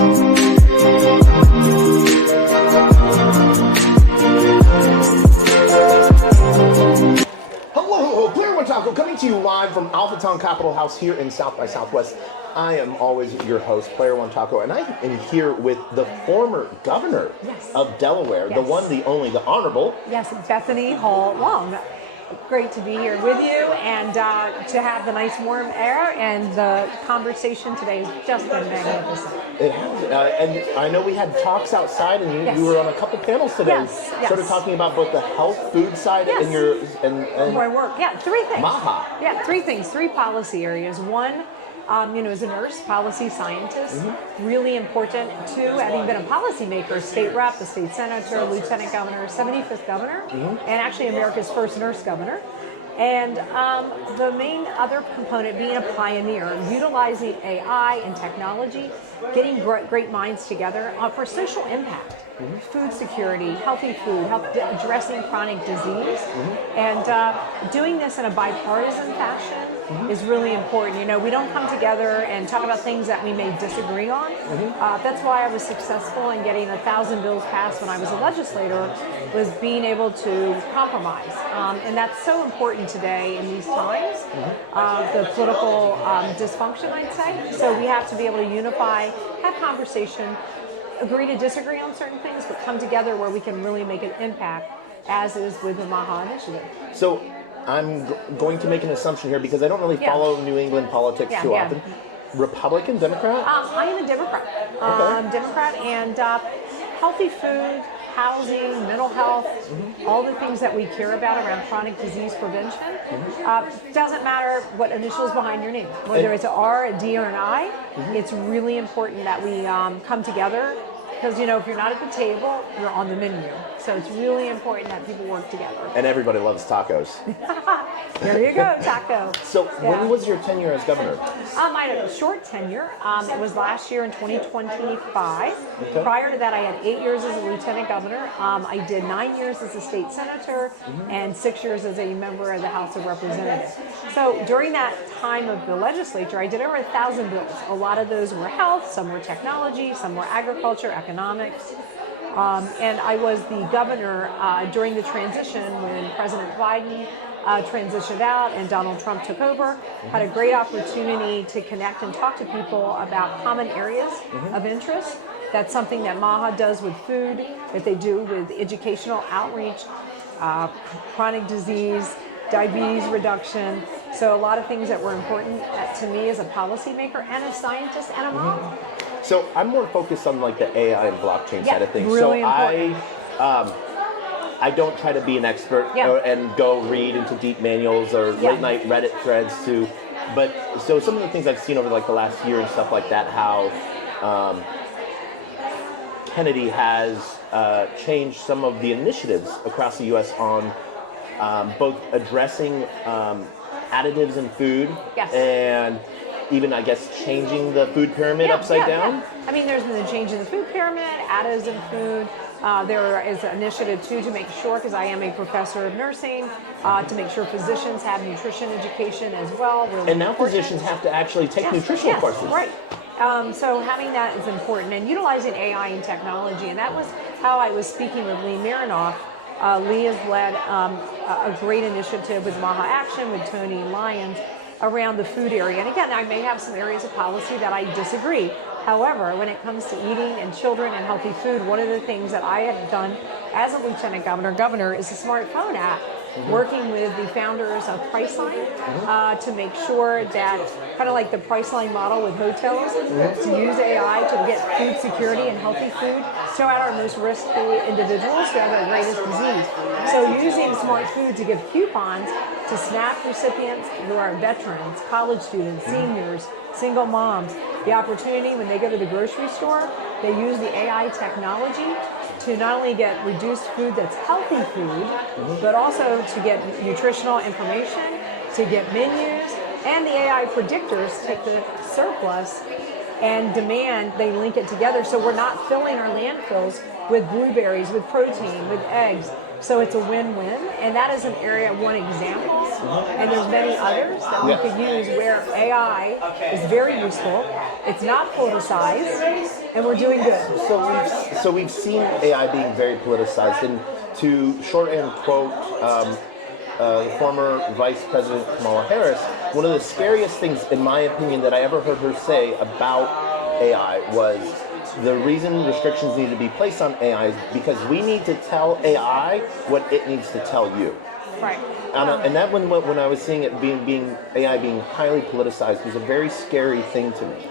Coming to you live from Alphatown Capitol House here in South by Southwest. I am always your host, Player One Taco, and I am here with the former governor of Delaware, the one, the only, the honorable. Yes, Bethany Hall-Long. Great to be here with you and to have the nice warm air, and the conversation today has just been magnificent. It has, and I know we had talks outside, and you were on a couple panels today, sort of talking about both the health food side and your and my work. Yeah, three things. MAHA. Yeah, three things, three policy areas. One, as a nurse, policy scientist, really important. Two, having been a policymaker, state rep, a state senator, lieutenant governor, 75th governor, and actually America's first nurse governor. And the main other component being a pioneer, utilizing AI and technology, getting great minds together for social impact. Food security, healthy food, addressing chronic disease, and doing this in a bipartisan fashion is really important. We don't come together and talk about things that we may disagree on. That's why I was successful in getting 1,000 bills passed when I was a legislator, was being able to compromise. And that's so important today in these times, the political dysfunction, I'd say. So we have to be able to unify, have conversation, agree to disagree on certain things, but come together where we can really make an impact, as is with the MAHA initiative. So I'm going to make an assumption here because I don't really follow New England politics too often. Republican, Democrat? I am a Democrat. Democrat, and healthy food, housing, mental health, all the things that we care about around chronic disease prevention. Doesn't matter what initials behind your name, whether it's an R, a D, or an I. It's really important that we come together, because if you're not at the table, you're on the menu. So it's really important that people work together. And everybody loves tacos. There you go, taco. So when was your tenure as governor? I had a short tenure. It was last year in 2025. Prior to that, I had 8 years as a lieutenant governor. I did 9 years as a state senator and 6 years as a member of the House of Representatives. So during that time of the legislature, I did over 1,000 bills. A lot of those were health, some were technology, some were agriculture, economics. And I was the governor during the transition when President Biden transitioned out and Donald Trump took over. Had a great opportunity to connect and talk to people about common areas of interest. That's something that MAHA does with food, that they do with educational outreach, chronic disease, diabetes reduction. So a lot of things that were important to me as a policymaker and a scientist and a mom. So I'm more focused on like the AI and blockchain side of things. Really so important. I don't try to be an expert and go read into deep manuals or late night Reddit threads but so some of the things I've seen over like the last year and stuff like that, how Kennedy has changed some of the initiatives across the U.S. on both addressing additives in food and even, I guess, changing the food pyramid upside down. I mean, there's been a change in the food pyramid, additives in food. There is an initiative, too, to make sure, because I am a professor of nursing, to make sure physicians have nutrition education as well. Really and now physicians have to actually take nutritional courses. Right. So having that is important, and utilizing AI and technology. And that was how I was speaking with Lee Marinoff. Lee has led a great initiative with MAHA Action, with Tony Lyons, around the food area. And again, I may have some areas of policy that I disagree. However, when it comes to eating and children and healthy food, one of the things that I have done as a lieutenant governor is a smartphone app, working with the founders of Priceline to make sure that, kind of like the Priceline model with hotels, to use AI to get food security and healthy food to our most risky individuals who have the greatest disease. So using smart food to give coupons to SNAP recipients who are veterans, college students, seniors, single moms, the opportunity when they go to the grocery store, they use the AI technology to not only get reduced food that's healthy food, but also to get nutritional information, to get menus, and the AI predictors take the surplus and demand, they link it together so we're not filling our landfills with blueberries, with protein, with eggs. So it's a win-win, and that is an area, one example And there's many others that we could use where AI is very useful. It's not politicized, and we're doing good. So we've seen AI being very politicized, and to shorthand quote former Vice President Kamala Harris, one of the scariest things, in my opinion, that I ever heard her say about AI was the reason restrictions need to be placed on AI is because we need to tell AI what it needs to tell you. Right. And that when I was seeing it being AI being highly politicized was a very scary thing to me.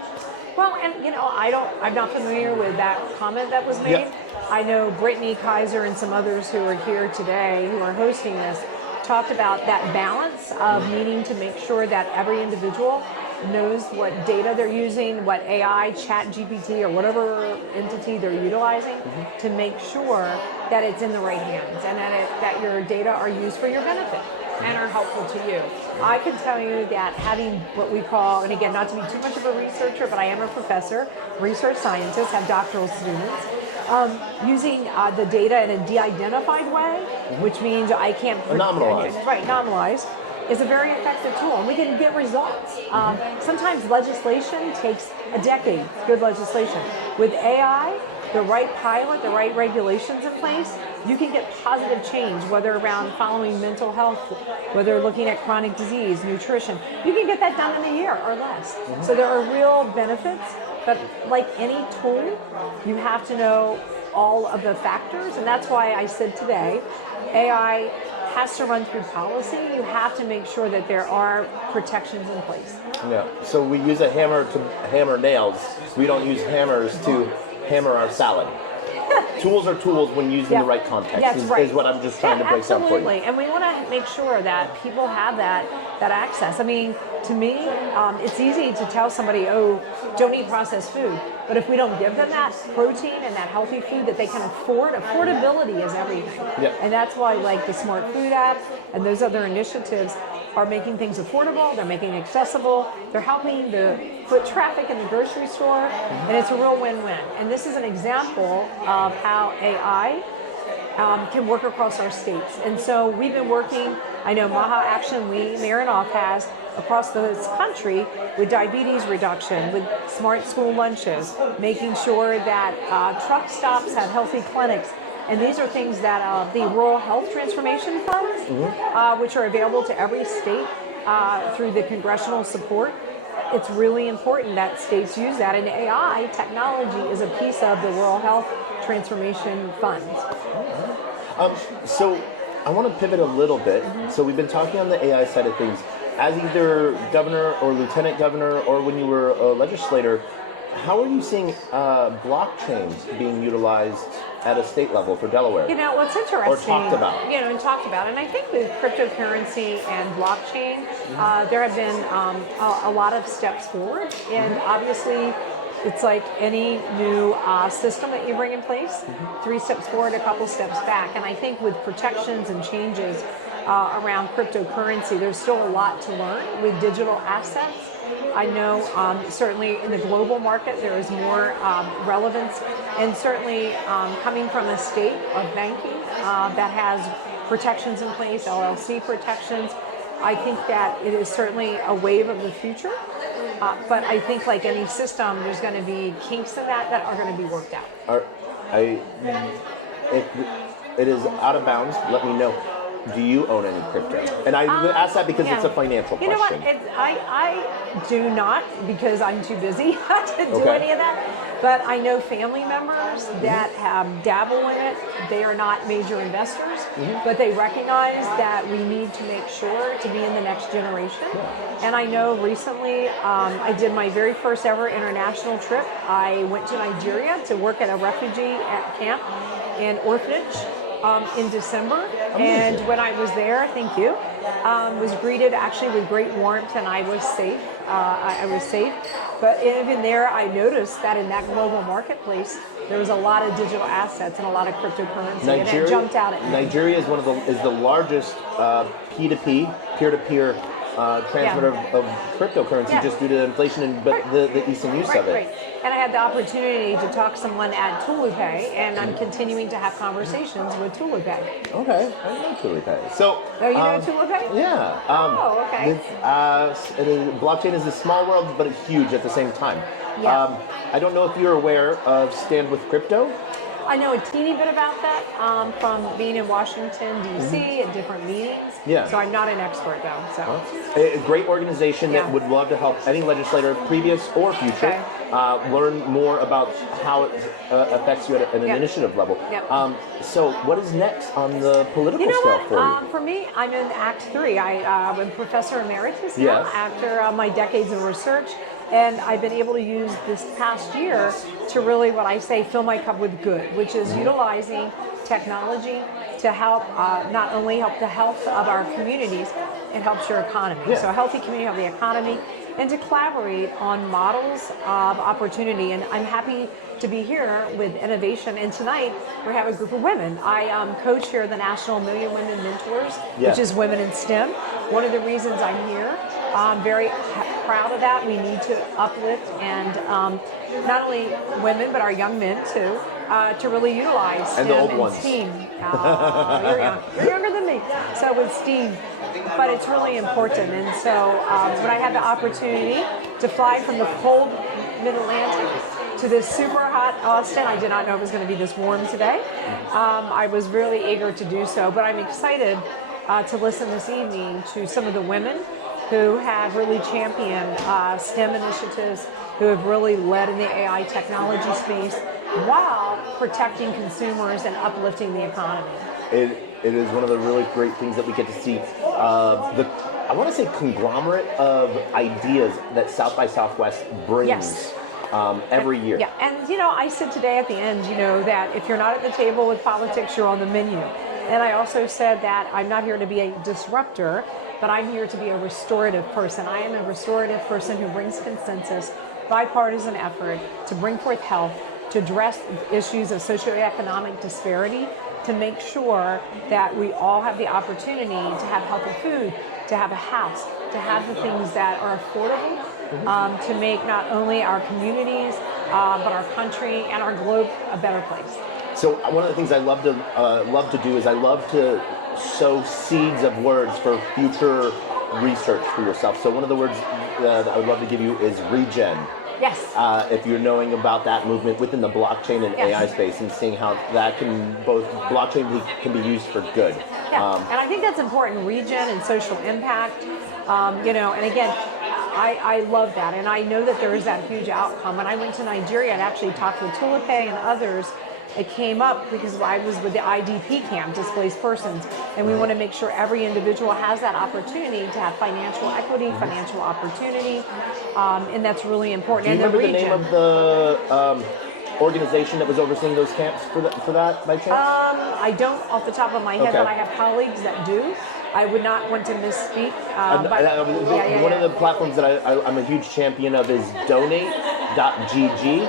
Well, and I'm not familiar with that comment that was made. Yep. I know Brittany Kaiser and some others who are here today who are hosting this talked about that balance of needing to make sure that every individual knows what data they're using, what AI, chat GPT, or whatever entity they're utilizing to make sure that it's in the right hands and that your data are used for your benefit and are helpful to you. I can tell you that having what we call, and again, not to be too much of a researcher, but I am a professor, research scientist, have doctoral students, using the data in a de-identified way, which means I can't... Nominalized. Right, nominalized. Is a very effective tool, and we can get results. Sometimes legislation takes a decade, good legislation. With AI, the right pilot, the right regulations in place, you can get positive change, whether around following mental health, whether looking at chronic disease, nutrition. You can get that done in a year or less. So there are real benefits, but like any tool, you have to know all of the factors, and that's why I said today, AI has to run through policy. You have to make sure that there are protections in place. Yeah. So we use a hammer to hammer nails. We don't use hammers to hammer our salad. Tools are tools when used in the right context. Is what I'm just trying to break down for you. Absolutely. And we want to make sure that people have that access. I mean, to me, it's easy to tell somebody, oh, don't eat processed food. But if we don't give them that protein and that healthy food that they can afford, affordability is everything. Yep. And that's why like the Smart Food app and those other initiatives are making things affordable, they're making it accessible, they're helping the foot traffic in the grocery store, and it's a real win-win. And this is an example of how AI can work across our states. And so we've been working, I know Maha Action, Marinoff has, across this country with diabetes reduction, with smart school lunches, making sure that truck stops have healthy clinics. And these are things that the Rural Health Transformation Funds, which are available to every state through the congressional support, it's really important that states use that. And AI technology is a piece of the Rural Health Transformation Funds. So I want to pivot a little bit. So we've been talking on the AI side of things. As either governor or lieutenant governor, or when you were a legislator, how are you seeing blockchain being utilized at a state level for Delaware? What's interesting, or talked about. And I think with cryptocurrency and blockchain, there have been a lot of steps forward, and obviously it's like any new system that you bring in place, 3 steps forward, a couple steps back. And I think with protections and changes around cryptocurrency, there's still a lot to learn with digital assets. I know certainly in the global market there is more relevance, and certainly coming from a state of banking that has protections in place, LLC protections, I think that it is certainly a wave of the future. But I think like any system, there's going to be kinks in that are going to be worked out. If it is out of bounds, let me know. Do you own any crypto? And I ask that because it's a financial question. You know what? I do not, because I'm too busy to do any of that. But I know family members that dabble in it. They are not major investors, but they recognize that we need to make sure to be in the next generation. And I know recently I did my very first ever international trip. I went to Nigeria to work at a refugee camp and orphanage in December. And when I was there, thank you, was greeted actually with great warmth, and I was safe. I was safe. But even there, I noticed that in that global marketplace, there was a lot of digital assets and a lot of cryptocurrency, and it jumped out at me. Nigeria is the largest P2P, peer-to-peer transfer of cryptocurrency just due to inflation, but the ease and use of it. Right. And I had the opportunity to talk to someone at TuluPay, and I'm continuing to have conversations with TuluPay. Okay, I know TuluPay. So, you know TuluPay? Yeah. Okay. Blockchain is a small world, but it's huge at the same time. Yeah. I don't know if you're aware of Stand With Crypto. I know a teeny bit about that from being in Washington, D.C. at different meetings. Yeah. So I'm not an expert, though. So. A great organization that would love to help any legislator, previous or future, learn more about how it affects you at an initiative level. Yep. So what is next on the political scale for you? For me, I'm in Act 3. I'm a professor emeritus now after my decades of research. And I've been able to use this past year to really, what I say, fill my cup with good, which is utilizing technology to help not only help the health of our communities, it helps your economy. So a healthy community helps the economy, and to collaborate on models of opportunity. And I'm happy to be here with innovation. And tonight we have a group of women. I co-chair the National Million Women Mentors, which is Women in STEM. One of the reasons I'm here, I'm very proud of that. We need to uplift and not only women, but our young men too, to really utilize STEM and the old ones. STEAM. You're young. You're younger than me. So with STEAM, but it's really important. And so when I had the opportunity to fly from the cold Mid-Atlantic to this super hot Austin, I did not know it was going to be this warm today. I was really eager to do so, but I'm excited to listen this evening to some of the women who have really championed STEM initiatives, who have really led in the AI technology space while protecting consumers and uplifting the economy. It is one of the really great things that we get to see. I want to say conglomerate of ideas that South by Southwest brings every year. Yeah, and I said today at the end, that if you're not at the table with politics, you're on the menu. And I also said that I'm not here to be a disruptor, but I'm here to be a restorative person. I am a restorative person who brings consensus, bipartisan effort to bring forth health, to address issues of socioeconomic disparity, to make sure that we all have the opportunity to have healthy food, to have a house, to have the things that are affordable, to make not only our communities, but our country and our globe a better place. So one of the things I love to do is I love to sow seeds of words for future research for yourself. So one of the words that I would love to give you is regen. Yes. If you're knowing about that movement within the blockchain and AI space and seeing how that can blockchain can be used for good. Yeah, and I think that's important, regen and social impact, and again, I love that, and I know that there is that huge outcome. When I went to Nigeria and actually talked with TuluPay and others, it came up because I was with the IDP camp, displaced persons, and we want to make sure every individual has that opportunity to have financial equity, financial opportunity, and that's really important. Do you remember the name of the organization that was overseeing those camps for that by chance? I don't off the top of my head, but I have colleagues that do. I would not want to misspeak. One of the platforms that I'm a huge champion of is donate.gg.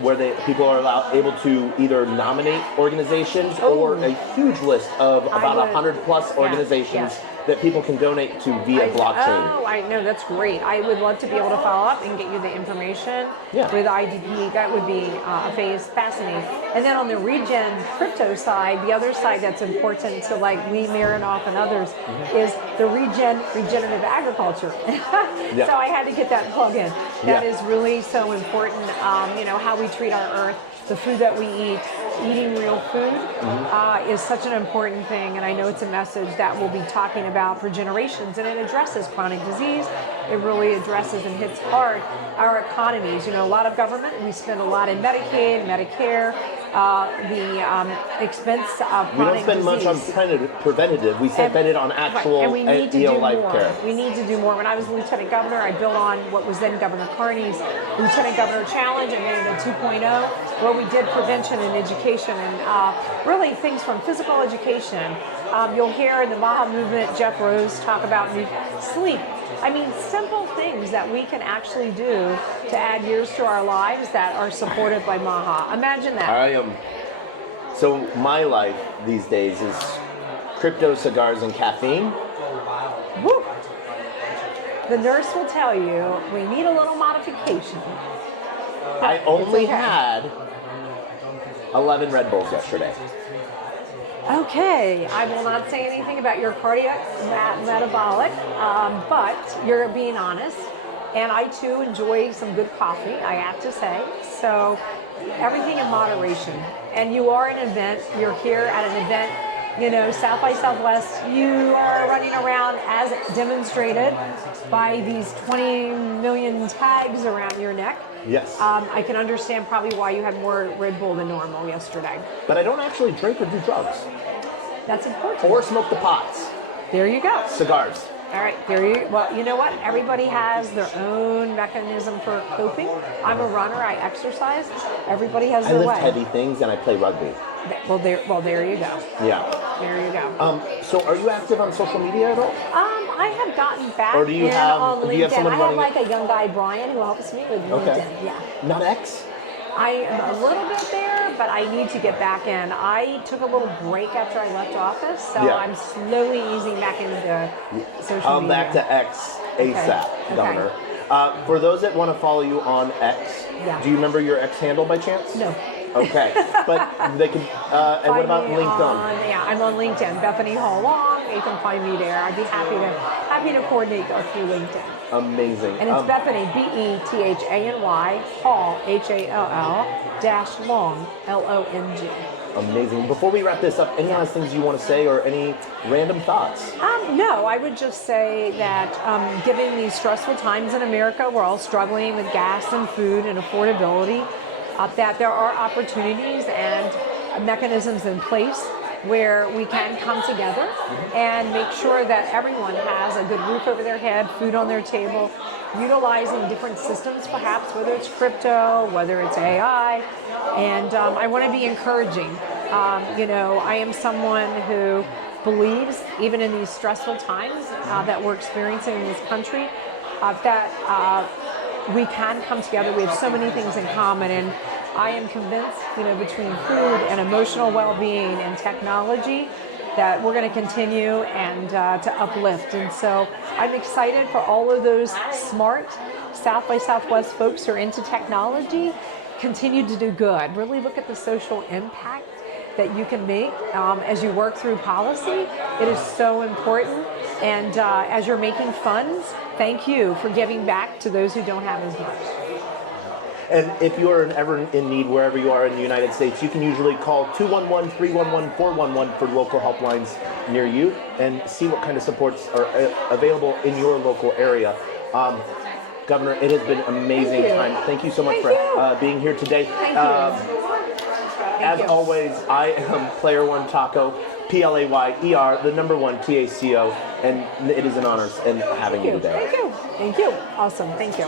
Where people are able to either nominate organizations or a huge list of about 100 plus organizations that people can donate to via blockchain. Oh, I know, that's great. I would love to be able to follow up and get you the information with IDP. That would be fascinating. And then on the regen crypto side, the other side that's important to like Lee Marinoff and others is the regenerative agriculture. So I had to get that plug in. That is really so important. How we treat our earth, the food that we eat, eating real food is such an important thing, and I know it's a message that we'll be talking about for generations, and it addresses chronic disease. It really addresses and hits hard our economies. A lot of government, we spend a lot in Medicaid, Medicare, the expense of chronic disease. We don't spend much on preventative. We spend it on actual and we need to do life more. care. We need to do more. When I was lieutenant governor, I built on what was then Governor Carney's Lieutenant Governor Challenge. I made it a 2.0, where we did prevention and education, and really things from physical education. You'll hear in the Maha movement, Jeff Rose talk about sleep. I mean, simple things that we can actually do to add years to our lives that are supported by Maha. Imagine that. So my life these days is crypto, cigars, and caffeine. Woo! the nurse will tell you we need a little modification. I only had 11 Red Bulls yesterday. Okay, I will not say anything about your cardiac metabolic, but you're being honest. And I too enjoy some good coffee, I have to say. So everything in moderation. And you are an event, you're here at an event, South by Southwest, you are running around as demonstrated by these 20 million tags around your neck. Yes. I can understand probably why you had more Red Bull than normal yesterday. But I don't actually drink or do drugs. That's important. Or smoke the pots. There you go. Cigars. All right, well, you know what? Everybody has their own mechanism for coping. I'm a runner, I exercise. Everybody has their way. I lift heavy things and I play rugby. Well, there you go. Yeah. There you go. So are you active on social media at all? I have gotten back or do you in have, on LinkedIn. Do you have someone I running have like a young guy, Brian, who helps me with LinkedIn. Yeah. Not X? I am a little bit there, but I need to get back in. I took a little break after I left office, so I'm slowly easing back into social media. I'm back to X ASAP, Governor. For those that want to follow you on X, do you remember your X handle by chance? No. Okay, but they can. And what about LinkedIn? I'm on LinkedIn, Bethany Hall-Long. You can find me there. I'd be happy to coordinate through LinkedIn. Amazing. And it's Bethany, Bethany, Hall, Hall-Long, Long. Amazing. Before we wrap this up, any last things you want to say or any random thoughts? No, I would just say that given these stressful times in America, we're all struggling with gas and food and affordability, that there are opportunities and mechanisms in place where we can come together and make sure that everyone has a good roof over their head, food on their table, utilizing different systems perhaps, whether it's crypto, whether it's AI. And I want to be encouraging. I am someone who believes, even in these stressful times that we're experiencing in this country, that we can come together. We have so many things in common, and I am convinced, between food and emotional well-being and technology, that we're going to continue and to uplift. And so I'm excited for all of those smart South by Southwest folks who are into technology, continue to do good. Really look at the social impact that you can make as you work through policy. It is so important. And as you're making funds, thank you for giving back to those who don't have as much. And if you're ever in need wherever you are in the United States, you can usually call 211-311-411 for local helplines near you and see what kind of supports are available in your local area. Governor, it has been an amazing time. Thank you so much for being here today. Thank you. As always, I am Player One Taco, PLAYER, the number one TACO, and it is an honor having you today. Thank you. Awesome. Thank you.